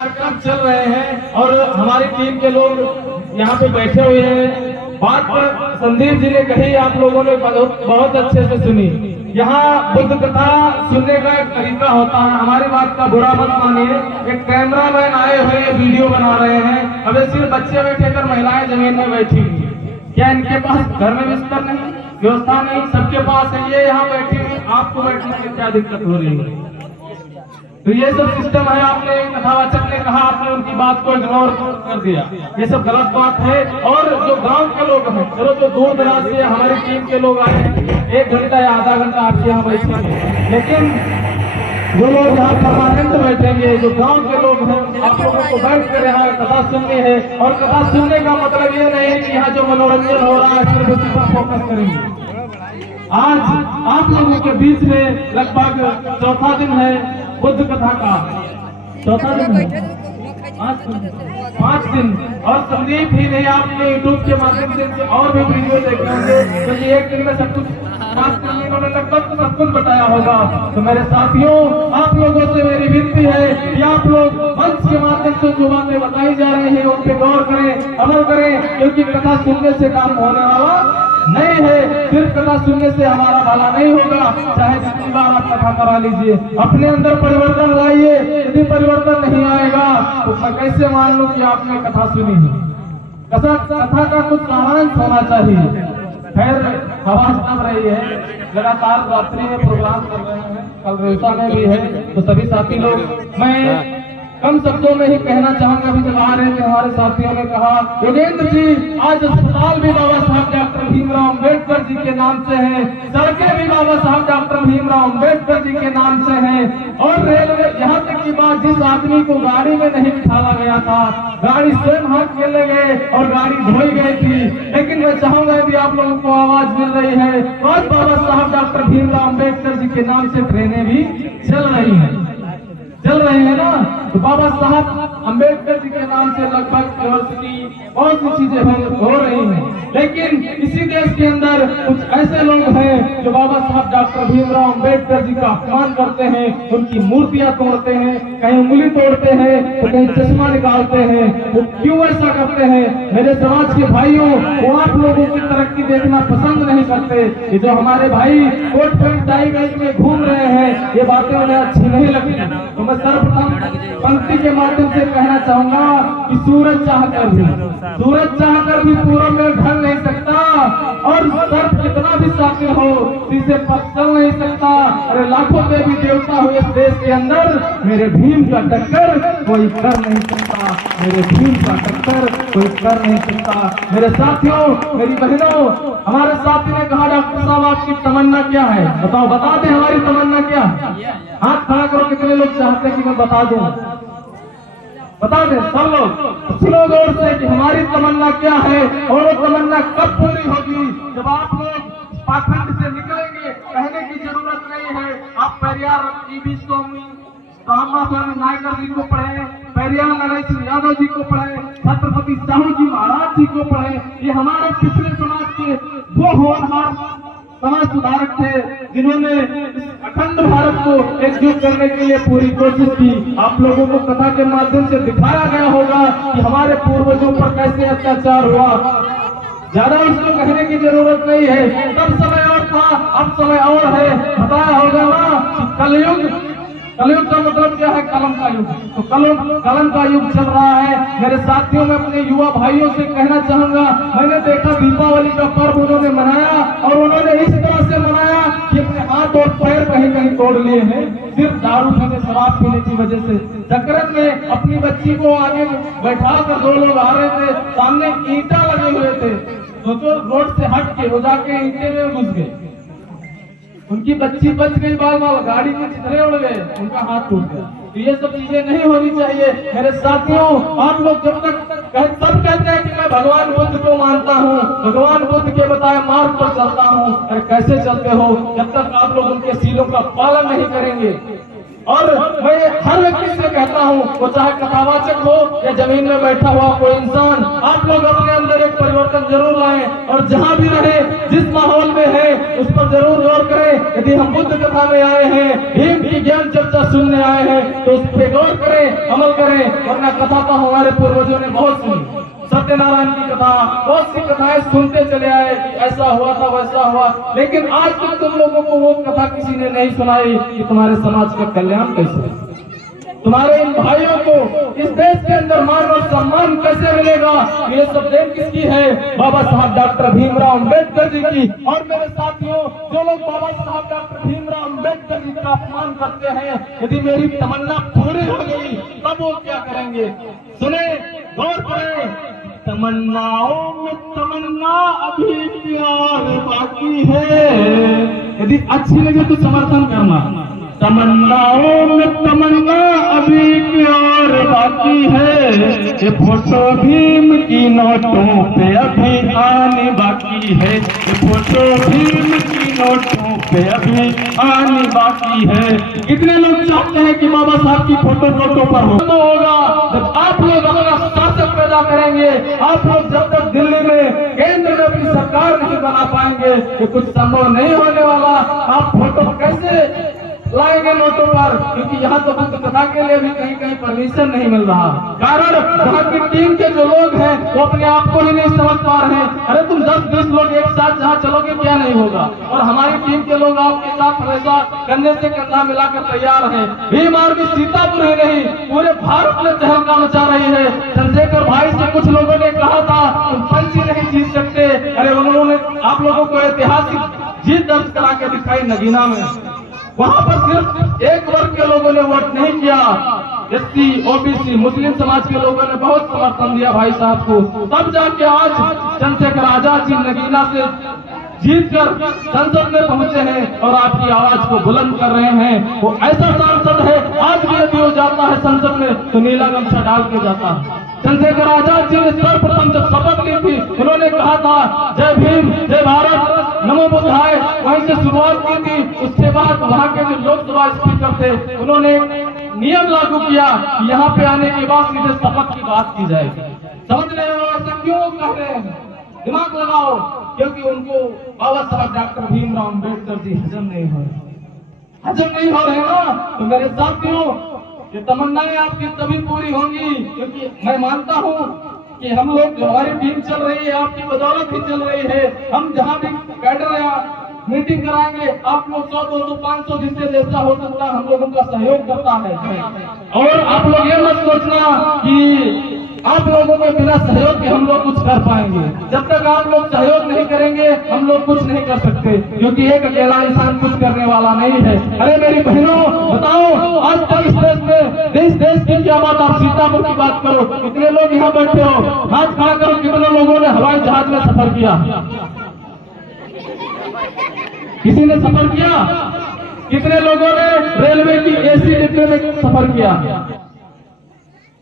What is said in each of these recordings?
कार्यक्रम चल रहे हैं और हमारी टीम के लोग यहाँ पे बैठे हुए हैं। बात संदीप जी ने कही, आप लोगों ने बहुत अच्छे से सुनी। यहाँ बुद्ध कथा सुनने का एक तरीका होता है। हमारी बात का बुरा मत मानिए। एक कैमरामैन आए हुए वीडियो बना रहे हैं, अब सिर्फ बच्चे बैठे कर महिलाएं जमीन में बैठी हुई। क्या इनके पास घर में बिस्तर नहीं, व्यवस्था नहीं? सबके पास है। ये यहाँ बैठी हुई, आपको बैठने में क्या दिक्कत हो रही है? तो ये सब सिस्टम है। आपने कथावाचक ने कहा, आपने उनकी बात को इग्नोर कर दिया, ये सब गलत बात है। और जो गांव के लोग हैं, चलो जो दूर दराज से हमारी टीम के लोग आए हैं, 1 घंटा या आधा घंटा आपके यहाँ बैठेंगे, लेकिन वो लोग यहाँ परमानेंट बैठेंगे। जो गांव के लोग हैं, आप लोगों को बैठ कर यहाँ कथा सुननी है। और कथा सुनने का मतलब ये नहीं है कि यहाँ जो मनोरंजन हो रहा है सिर्फ उसी पर फोकस करेंगे। आज आप लोगों के बीच में लगभग चौथा दिन है बुद्ध कथा का, चौथा दिन है, 5 दिन। और संदीप ही नहीं, आपने यूट्यूब के माध्यम से और भी वीडियो देखे होंगे, तो ये 1 दिन में सब कुछ 5 दिन में इन्होंने लगभग सब कुछ बताया होगा। तो मेरे साथियों, आप लोगों से मेरी विनती है कि आप लोग मंच के माध्यम से जो बातें बताई जा रही है उन पे गौर करें, अमल करें, क्योंकि कथा सुनने से काम होने वाला नहीं है। सिर्फ कथा सुनने से हमारा भला नहीं होगा, चाहे जितनी बार आप कथा करा लीजिए। अपने अंदर परिवर्तन लाइए। यदि परिवर्तन नहीं आएगा तो मैं कैसे मान लूं कि आपने कथा सुनी है? कथा का कुछ सारांश होना चाहिए। खैर, हवा चल रही है, लगातार रात्रि में प्रोग्राम कर रहे हैं, कल रेवता में भी है। तो सभी साथी लोग, मैं कम शब्दों में ही कहना चाहूंगा। अभी जब आ रहे थे हमारे साथियों ने कहा, योगेंद्र जी आज अस्पताल भी बाबा साहब डॉक्टर भीमराव अम्बेडकर जी के नाम से है, सड़कें भी बाबा साहब डॉक्टर भीमराव अम्बेडकर जी के नाम से है, और रेलवे, यहाँ तक की बात, जिस आदमी को गाड़ी में नहीं बिठाया गया था, गाड़ी स्वयं हाथ में ले गए और गाड़ी धोई गई थी। लेकिन मैं चाहूंगा यदि आप लोगों को आवाज मिल रही है, आज बाबा साहब डॉक्टर भीमराव अम्बेडकर जी के नाम से ट्रेनें भी चल रही है ना। तो बाबा साहब अम्बेडकर जी के नाम से लगभग यूनिवर्सिटी बहुत सी चीजें हो रही हैं। लेकिन इसी देश के अंदर कुछ ऐसे लोग हैं जो बाबा साहब डॉक्टर भीमराव अम्बेडकर जी का अपमान करते हैं, उनकी मूर्तियां तोड़ते हैं, कहीं उंगली तोड़ते हैं तो कहीं चश्मा निकालते हैं। वो क्यों ऐसा करते हैं? मेरे समाज के भाइयों, वो आप लोगों की तरक्की देखना पसंद नहीं करते। ये जो हमारे भाई कोट पैंट टाई में घूम रहे हैं, ये बातें उन्हें अच्छी नहीं लगती। तो मैं सर्वप्रथम पंक्ति के माध्यम से कहना चाहूंगा कि सूरज चाहकर भी पूरब में ढल नहीं सकता, और सर्प कितना भी साकिर हो शीशे पर चल नहीं सकता। अरे लाखों देवी देवता हुए इस देश के अंदर, मेरे भीम का टक्कर कोई कर नहीं सकता, मेरे भीम का टक्कर कोई कर नहीं सकता। मेरे साथियों, मेरी बहनों, हमारे साथी ने कहा, डॉक्टर साहब आपकी तमन्ना क्या है? बताओ, बता दें हमारी तमन्ना क्या है? हाथ खड़ा करो, कितने लोग चाहते हैं कि मैं बता दूं? बता दें सब लोग, सुनो गौर से कि हमारी तमन्ना क्या है और वो तमन्ना कब पूरी होगी? जब आप लोग पाखंड से निकलेंगे। कहने की जरूरत नहीं है, आप पेरियार ईवी स्वामी रामास्वामी नायकर जी को पढ़े, पेरियार नरसिंह सिंह यादव जी को पढ़े, छत्रपति साहू जी महाराज जी को पढ़े। ये हमारे पिछले समाज के वो होनहार समाज सुधारक थे जिन्होंने अखंड भारत को एकजुट करने के लिए पूरी कोशिश की। आप लोगों को कथा के माध्यम से दिखाया गया होगा कि हमारे पूर्वजों पर कैसे अत्याचार हुआ। ज्यादा उसको कहने की जरूरत नहीं है। तब समय और था, अब समय और है। बताया होगा ना, कलयुग का मतलब क्या है? कलम का युग। तो कलम का युग चल रहा है। मेरे साथियों, मैं अपने युवा भाइयों से कहना चाहूंगा, मैंने देखा दीपावली का पर्व उन्होंने मनाया, और उन्होंने इस तरह से मनाया कि अपने हाथ और पैर कहीं कहीं तोड़ लिए हैं, सिर्फ दारू पीने, शराब पीने की वजह से। जकरन में अपनी बच्ची को आगे बैठा कर 2 लोग आ रहे थे, सामने ईंटा लगे हुए थे, सोचो रोड से हट के वो जाके ईंटे में घुस गए, उनकी बच्ची बच गई, बाल गाड़ी के चितरे उड़ गए, उनका हाथ टूट गया। तो ये सब चीजें नहीं होनी चाहिए। मेरे साथियों, आप लोग जब तक सब कहते हैं कि मैं भगवान बुद्ध को मानता हूँ, भगवान बुद्ध के बताए मार्ग पर चलता हूँ, अरे कैसे चलते हो? जब तक आप लोग उनके सीलों का पालन नहीं करेंगे, और मैं हर व्यक्ति से कहता हूँ, वो चाहे कथावाचक हो या जमीन में बैठा हुआ कोई इंसान, आप लोग अपने अंदर एक परिवर्तन जरूर लाएं और जहाँ भी रहे, जिस माहौल में है उस पर जरूर गौर करें। यदि हम बुद्ध कथा में आए हैं, भीम की ज्ञान चर्चा सुनने आए हैं, तो उस पर गौर करें, अमल करें। वरना कथा तो हमारे पूर्वजों ने बहुत सुनी, सत्यनारायण की कथा, बहुत सी कथाएं सुनते चले आए कि ऐसा हुआ था वैसा हुआ, लेकिन आज तक तुम लोगों को वो कथा किसी ने नहीं सुनाई कि तुम्हारे समाज का कल्याण कैसे, तुम्हारे इन भाइयों को इस देश के अंदर मान और सम्मान कैसे मिलेगा। ये सब देन किसकी है? बाबा साहब डॉक्टर भीमराव अम्बेडकर जी की। और मेरे साथियों, जो लोग बाबा साहब डॉक्टर भीमराव अम्बेडकर जी का अपमान करते हैं, यदि मेरी तमन्ना पूरी हो गई तब वो क्या करेंगे? सुने, गौर करें। तमन्नाओं में तमन्ना अभी प्यार बाकी है। यदि अच्छी लगे तो समर्थन करना। तमन्नाओं में तमन्ना अभी प्यार बाकी है। ये फोटो भीम की नोटों पे अभी आने बाकी है। ये फोटो भीम की नोटों पे अभी आने बाकी है। कितने लोग चाहते हैं कि बाबा साहब की फोटो नोटों पर हो? तो होगा जब आप लोग अपना शासक पैदा करेंगे। आप लोग जब तक दिल्ली में केंद्र में अपनी सरकार नहीं बना पाएंगे, ये कुछ संभव नहीं होने वाला। आप फोटो कैसे लाएंगे नोटों पर? क्योंकि यहाँ तो बुद्ध कथा के लिए भी कहीं कहीं परमिशन नहीं मिल रहा। कारण वहाँ की टीम के जो लोग हैं वो अपने आप को ही नहीं समझ पा रहे हैं। अरे तुम 10-20 लोग एक साथ जहाँ चलोगे क्या नहीं होगा। और हमारी टीम के लोग आपके साथ हमेशा कंधे से कंधा मिलाकर तैयार है। भीम आर्मी सीतापुर ही नहीं, पूरे भारत में तहलका मचा रही है। चंद्रशेखर भाई से कुछ लोगों ने कहा था तुम पंची नहीं जीत सकते। अरे उन्होंने आप लोगों को ऐतिहासिक जीत दर्ज करा के दिखाई नगीना में। वहां पर सिर्फ एक वर्ग के लोगों ने वोट नहीं किया, एससी, ओबीसी, मुस्लिम समाज के लोगों ने बहुत समर्थन दिया भाई साहब को। तब जाके आज चंद्रशेखर आजाद जी नगीना से जीतकर संसद में पहुंचे हैं और आपकी आवाज को बुलंद कर रहे हैं। वो ऐसा सांसद है, आज भी यदि वो जाता है संसद में तो नीला गमछा डाल के जाता है। चंद्रशेखर आजाद जी ने सर्वप्रथम जब शपथ ली थी, उन्होंने कहा था जय भीम, जय भारत, नमो बुद्धाय, वहीं से शुरुआत की थी। उसके बाद वहाँ के जो लोकसभा स्पीकर थे, उन्होंने नियम लागू किया कि यहाँ पे आने के बाद सीधे शपथ की बात की जाएगी। समझ रहे हो ऐसा क्यों कह रहे हैं? दिमाग लगाओ, क्योंकि उनको बाबा साहब डॉक्टर भीमराव अम्बेडकर जी हजम नहीं हो रहे ना। तो मेरे साथियों, ये तमन्नाएं आपकी तभी पूरी होंगी, क्योंकि मैं मानता हूँ कि हम लोग, हमारी टीम चल रही है, आपकी बदौलत ही चल रही है। हम जहाँ भी कैडर या मीटिंग कराएंगे, आप लोग 100, 200, 500 जिससे जैसा हो सकता है हम लोगों का सहयोग करता है। और आप लोग ये मत सोचना कि आप लोगों के बिना सहयोग के हम लोग कुछ कर पाएंगे। जब तक आप लोग सहयोग नहीं करेंगे हम लोग कुछ नहीं कर सकते, क्योंकि एक अकेला इंसान कुछ करने वाला नहीं है। अरे मेरी बहनों, बताओ आज तक इस देश में देश की क्या बात, आप सीतापुर की बात करो, कितने लोग यहाँ बैठे हो, हाथ खड़ा करो, कितने लोगों ने हवाई जहाज में सफर किया? किसी ने सफर किया? कितने लोगों ने रेलवे की एसी डिब्बे में सफर किया?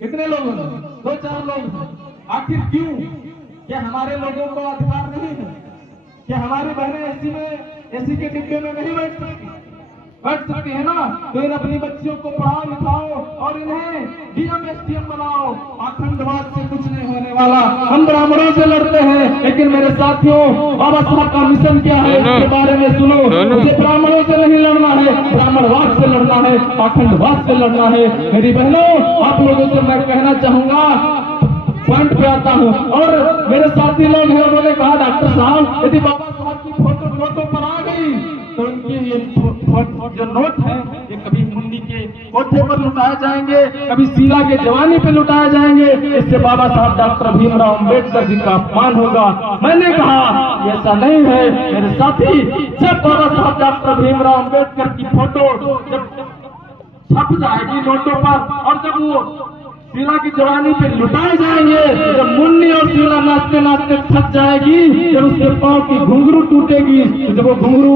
कितने लोगों ने? 2-4 लोग। आखिर क्यों? क्या हमारे लोगों को अधिकार नहीं है? क्या हमारी बहनें एसी के डिब्बे में नहीं बैठ सकती है ना? तो इन अपनी बच्चियों को पढ़ाओ लिखाओ और इन्हें डीएम एसडीएम बनाओ। आखंडवाद से कुछ नहीं होने वाला। हम ब्राह्मणों से लड़ते हैं, लेकिन मेरे साथियों, बाबा साहब का मिशन क्या है इसके बारे में सुनो। मुझे ब्राह्मणों से नहीं लड़ना है, ब्राह्मणवाद से लड़ना है, आखंडवाद से लड़ना है। मेरी बहनों, आप लोगों से मैं कहना चाहूंगा, पॉइंट पे आता हूँ। और मेरे साथी लोग हैं, उन्होंने कहा डॉक्टर साहब यदि बाबा साहब की फोटो नोटों पर आ गई तो उनकी ये जो नोट है ये कभी मुंडी के कोठे पर लुटाए जाएंगे, कभी शीला के जवानी पे लुटाए जाएंगे। इससे बाबा साहब डॉक्टर भीमराव अम्बेडकर जी का अपमान होगा। मैंने कहा ऐसा नहीं है मेरे साथी। जब बाबा साहब डॉक्टर भीमराव अम्बेडकर की फोटो जब छप जाएगी नोटों पर और जब वो शीला की जवानी पे लुटाए जाएंगे, जब मुन्नी और शीला नाचते नाचते थक जाएगी, जब उसके पांव की घुंघरू टूटेगी, तो जब वो घुंघरू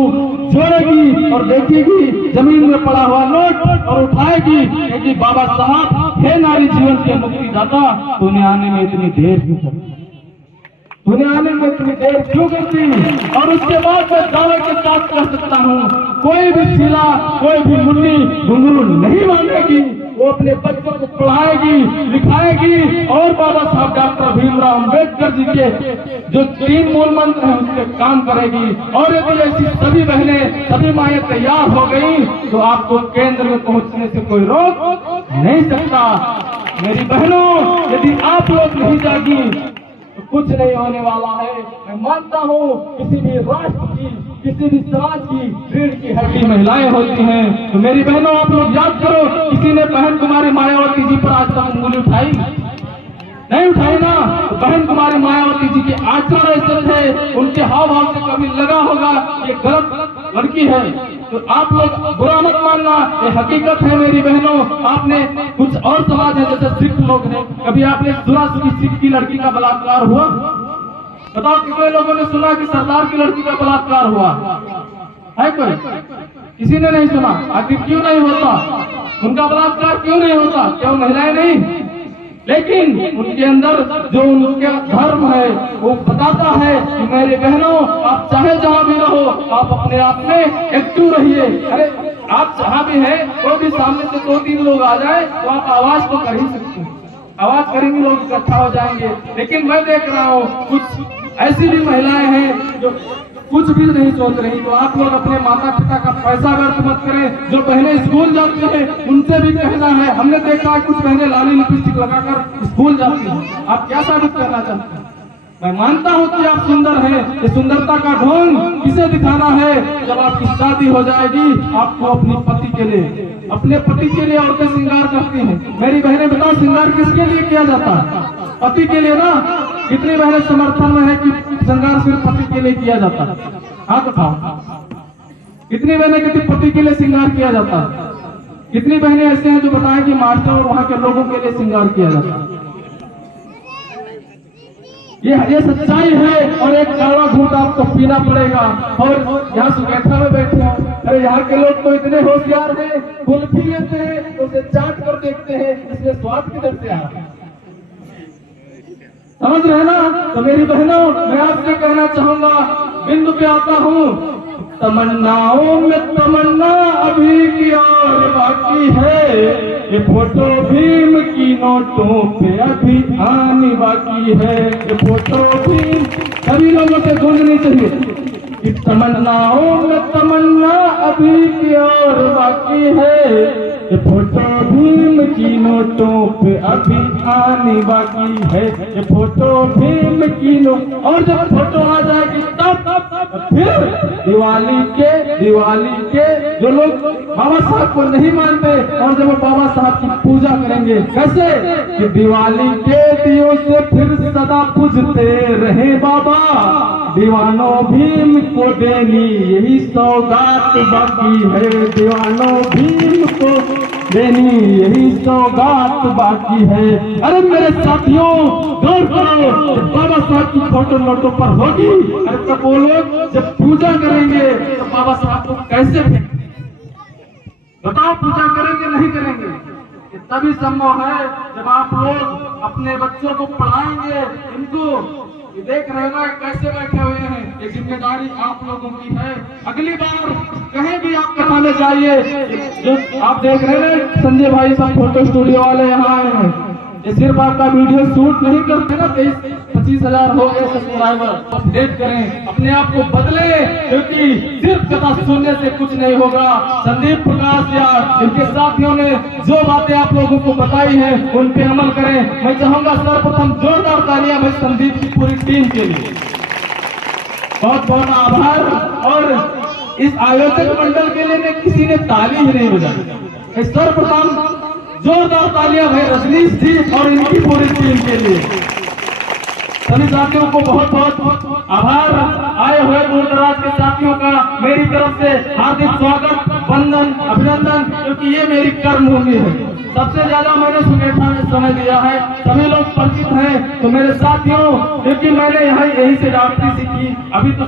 छोड़ेगी और देखेगी जमीन में पड़ा हुआ नोट और उठाएगी, क्योंकि बाबा साहब है नारी जीवन के मुक्तिदाता, तो उन्हें आने में इतनी देर क्यों करी? दुनिया आने में इतनी देर क्यों करती? और उसके बाद मैं दावे के साथ कह सकता हूँ, कोई भी चीला, कोई भी मुन्नी घुंघरू नहीं मांगेगी। वो अपने बच्चों को पढ़ाएगी, लिखाएगी और बाबा साहब डॉक्टर भीमराव अम्बेडकर जी के जो 3 मूल मंत्र हैं उसके काम करेगी। और यदि ऐसी सभी बहनें, सभी माएँ तैयार हो गई तो आपको केंद्र में पहुंचने से कोई रोक नहीं सकता। मेरी बहनों, यदि आप लोग नहीं जागी तो कुछ नहीं होने वाला है। मैं मानता हूँ किसी भी राष्ट्र की, किसी भी समाज की रीढ़ की हड्डी महिलाएं होती हैं। तो मेरी बहनों, आप लोग याद करो, किसी ने बहन कुमारी मायावती जी पर आज तक उंगली उठाई नहीं? उठाई ना। तो बहन कुमारी मायावती जी के आचरण ऐसे थे, उनके हाव भाव से कभी लगा होगा ये गलत लड़की है। तो आप लोग बुरा मत मानना, ये हकीकत है मेरी बहनों। आपने कुछ और समाज है जैसे सिख लोग हैं, कभी आपने सुना कि सिख की लड़की का बलात्कार हुआ? बताओ, कितने लोगों ने सुना कि सरदार की लड़की का बलात्कार हुआ है? कोई किसी ने नहीं सुना। आखिर क्यों नहीं होता? उनका बलात्कार क्यों नहीं होता? क्यों महिलाएं नहीं? लेकिन उनके अंदर जो उनका धर्म है वो बताता है कि मेरे बहनों, आप चाहे जहाँ भी रहो, आप अपने आप में एक्टिव रहिए। अरे आप जहाँ भी हैं, कोई भी सामने से 2-3 लोग आ जाए तो आप आवाज तो कर ही सकते हैं। आवाज करेंगे, लोग इकट्ठा हो जाएंगे। लेकिन मैं देख रहा हूँ कुछ ऐसी भी महिलाएं हैं जो कुछ भी नहीं सोच रही। तो आप लोग अपने माता पिता का पैसा व्यर्थ मत करें। जो बहनें स्कूल जाती हैं उनसे भी कहना है, हमने देखा है कुछ बहनें लाली लिपस्टिक लगाकर स्कूल जाती हैं। आप क्या साबित करना चाहते हैं? मैं मानता हूँ कि आप सुंदर हैं। ये सुंदरता का ढोंग किसे दिखाना है? जब आपकी शादी हो जाएगी, आपको अपने पति के लिए, अपने पति के लिए औरतें श्रृंगार करती हैं। मेरी बहनें बताओ, श्रृंगार किसके लिए किया जाता है? पति के लिए ना। कितनी बहनें समर्थन में है कि श्रृंगार सिर्फ पति के लिए किया जाता है? हाथ उठाओ। कितनी बहनें कहती पति के लिए श्रृंगार किया जाता है? कितनी बहनें ऐसे हैं जो बताएं कि मास्टर और वहां के लोगों के लिए श्रृंगार किया जाता है? ये सच्चाई है। और एक कड़वा घूंट आपको पीना पड़ेगा। और यहाँ सुगैठा में बैठे हैं, अरे यहाँ के लोग तो इतने होशियार हैं, कुल्फी लेते हैं तो उसे चाट कर देखते हैं, इसलिए स्वाद किधर से आ रहा है? समझ रहे ना? तो मेरी बहनों, मैं आपसे कहना चाहूंगा, बिंदु पे आता हूँ। तमन्नाओं में तमन्ना अभी की और बाकी है, ये फोटो भीम की नोटों पे अभी आनी बाकी है। ये फोटो भीम सभी लोगों से गूंजनी चाहिए कि तमन्नाओं में तमन्ना अभी की और बाकी है, ये फोटो भीम की नोटों पे अभी आनी बाकी है। ये फोटो भीम की नोट, और जब फोटो आ जाएगी तब फिर दिवाली के जो लोग बाबा साहब को नहीं मानते, और जब बाबा साहब की पूजा करेंगे, कैसे कि दिवाली के दियों से फिर सदा पूजते रहे बाबा, दीवानों भीम को देनी यही सौगात बाकी है। दीवानों भीम को देनी यही सौगात बाकी है। अरे मेरे साथियों, गौर करो, बाबा साहब की फोटो नोटों पर होगी। अरे तब वो लोग जब पूजा करेंगे तो बाबा साहब को कैसे बताओ? पूजा करेंगे नहीं करेंगे? ये तभी संभव है जब आप लोग अपने बच्चों को पढ़ाएंगे। इनको ये देख रहे हो ना कैसे बैठे हुए हैं, ये जिम्मेदारी आप लोगों की है। अगली बार कहीं भी आप कराने जाइए, जो आप देख रहे हैं संजय भाई सब फोटो स्टूडियो वाले यहाँ आए हैं, ये सिर्फ आपका वीडियो शूट नहीं करते ना। 23-25 हजार हो गए सब्सक्राइबर, अपडेट करें, अपने आप को बदले, क्योंकि सिर्फ कथा सुनने से कुछ नहीं होगा। संदीप प्रकाश या इनके साथियों ने जो बातें आप लोगों को बताई हैं उन पे अमल करें। मैं चाहूंगा सर्वप्रथम जोरदार तालियां भाई संदीप की पूरी टीम के लिए। बहुत बहुत आभार। और इस आयोजक मंडल के लिए किसी ने ताली ही नहीं बजाई। सर्वप्रथम जोरदार तालियां भाई रजनीश जी और इनकी पूरी टीम के लिए। सभी साथियों को बहुत बहुत आभार। आए हुए दूर दराज के साथियों का मेरी तरफ से हार्दिक स्वागत, वंदन, अभिनंदन, क्योंकि ये मेरी कर्मभूमि है। सबसे ज्यादा मैंने सुगैठा में समय दिया है, सभी लोग परिचित हैं। तो मेरे साथियों, क्योंकि मैंने यहाँ यहीं से डॉक्टरी सीखी, अभी तो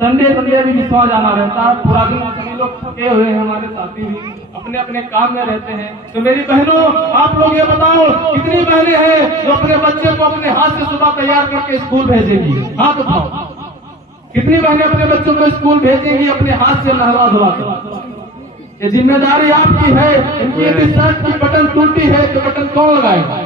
संडे भी विश्वा जाना रहता है, पूरा दिन सभी लोग थके हुए हैं, हमारे साथी भी अपने अपने काम में रहते हैं। तो मेरी बहनों, आप लोग ये बताओ कितनी बहनें हैं जो अपने बच्चे को अपने हाथ से सुबह तैयार करके स्कूल भेजेंगी? हाथ उठाओ। कितनी बहनें अपने बच्चों को स्कूल भेजेंगी अपने हाथ से नहला धुला कर? ये जिम्मेदारी आपकी है। इनकी यदि शर्ट की बटन टूटी है तो बटन कौन लगाएगा?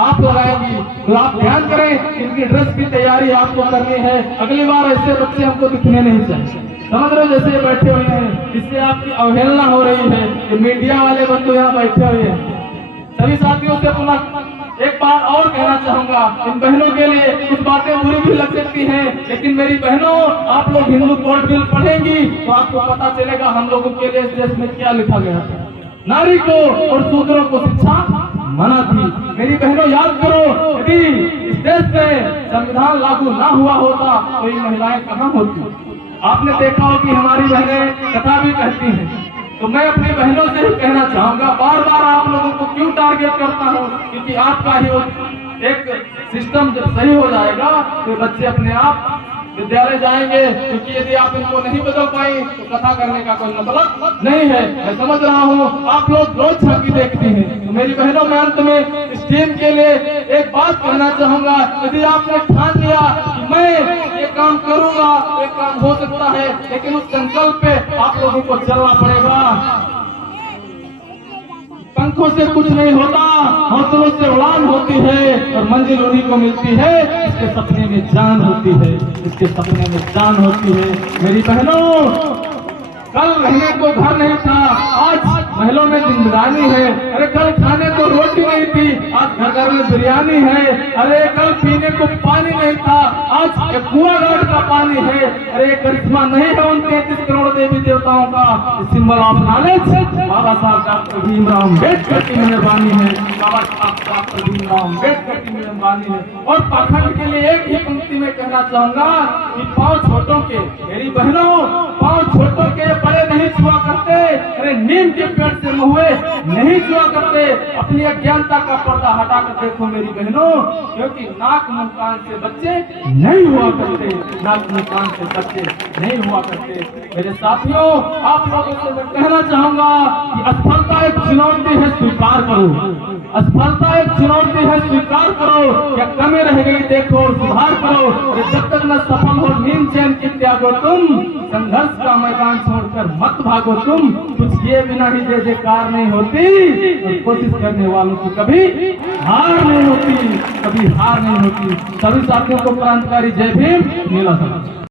आप लगाएंगी। तो आप ध्यान करें, इनकी ड्रेस की तैयारी आपको करनी है। अगली बार ऐसे बच्चे हमको दिखने नहीं चाहिए। समझ रहे हो? जैसे ये बैठे हुए हैं, इससे आपकी अवहेलना हो रही है। ये मीडिया वाले बंधु यहाँ बैठे हुए हैं। सभी साथियों से पुनः एक बार और कहना चाहूंगा, इन बहनों के लिए कुछ बातें बुरी भी लग सकती हैं, लेकिन मेरी बहनों, आप लोग हिंदू कोड बिल पढ़ेंगी तो आपको पता चलेगा हम लोगों के लिए इस देश में क्या लिखा गया था। नारी को और शूद्रों को शिक्षा मना थी। मेरी बहनों, याद करो, यदि इस देश में संविधान लागू ना हुआ होता तो ये महिलाएं कहाँ होती? आपने देखा हो कि हमारी बहनें कथा भी कहती हैं। तो मैं अपनी बहनों से ही कहना चाहूंगा, बार बार आप लोगों को क्यों टारगेट करता हूँ? क्योंकि आपका ही एक सिस्टम जब सही हो जाएगा तो बच्चे अपने आप विद्यालय जाएंगे। क्योंकि यदि आप इनको नहीं बदल पाई तो कथा करने का कोई मतलब नहीं है। मैं समझ रहा हूँ आप लोग रोज झांकी देखती हैं। तो मेरी बहनों, मैं अंत में इस टीम के लिए एक बात कहना चाहूंगा, यदि आपने ठान लिया कि मैं ये काम करूंगा, ये काम हो सकता है, लेकिन उस संकल्प पे आप लोगों को चलना पड़ेगा। पंखों से कुछ नहीं होता, हौसलों से उड़ान होती है और मंजिल उन्हीं को मिलती है इसके सपने में जान होती है, इसके सपने में जान होती है। मेरी बहनों, कल रहने को घर नहीं था, आज महलों में जिंदगानी है। अरे कल खाने को रोटी नहीं थी, आज घर घर में बिरयानी है। अरे कल पीने को पानी नहीं था, आज एक कुआं घाट का पानी है। अरे करिश्मा नहीं है उन 33 करोड़ देवी देवताओं का, सिंबल ऑफ नॉलेज बाबा साहब डॉक्टर भीमराव अम्बेडकर की मेहरबानी है। बाबा साहब डॉक्टर भीमराव अम्बेडकर की मेहरबानी है। और पाखंड के लिए एक ही पंक्ति में कहना चाहूंगा कि पांव छोटों के, मेरी बहनों, पांव छोटों के बड़े नहीं छुआ करते। अरे नीम के पेड़ से महुए नहीं छुआ करते। अपनी अज्ञानता का पर्दा हटाकर देखो मेरी बहनों, क्योंकि नाक मुंह कान से बच्चे नहीं हुआ करते, नाक मुंह कान से बच्चे नहीं हुआ करते। मेरे साथियों, आप लोगों से मैं कहना चाहूंगा कि असफलता एक चुनौती है, स्वीकार करो। असफलता एक चुनौती है, स्वीकार करो। क्या कमी रह गई देखो और सुधार करो। जब तक न सफल हो नींद चैन की त्यागो तुम, संघर्ष का मैदान छोड़कर मत भागो तुम। कुछ किए बिना ही जय जयकार नहीं होती और कोशिश करने वालों की कभी हार नहीं होती, कभी हार नहीं होती। सभी साथियों को क्रांतिकारी जय भीम। नीला समाज।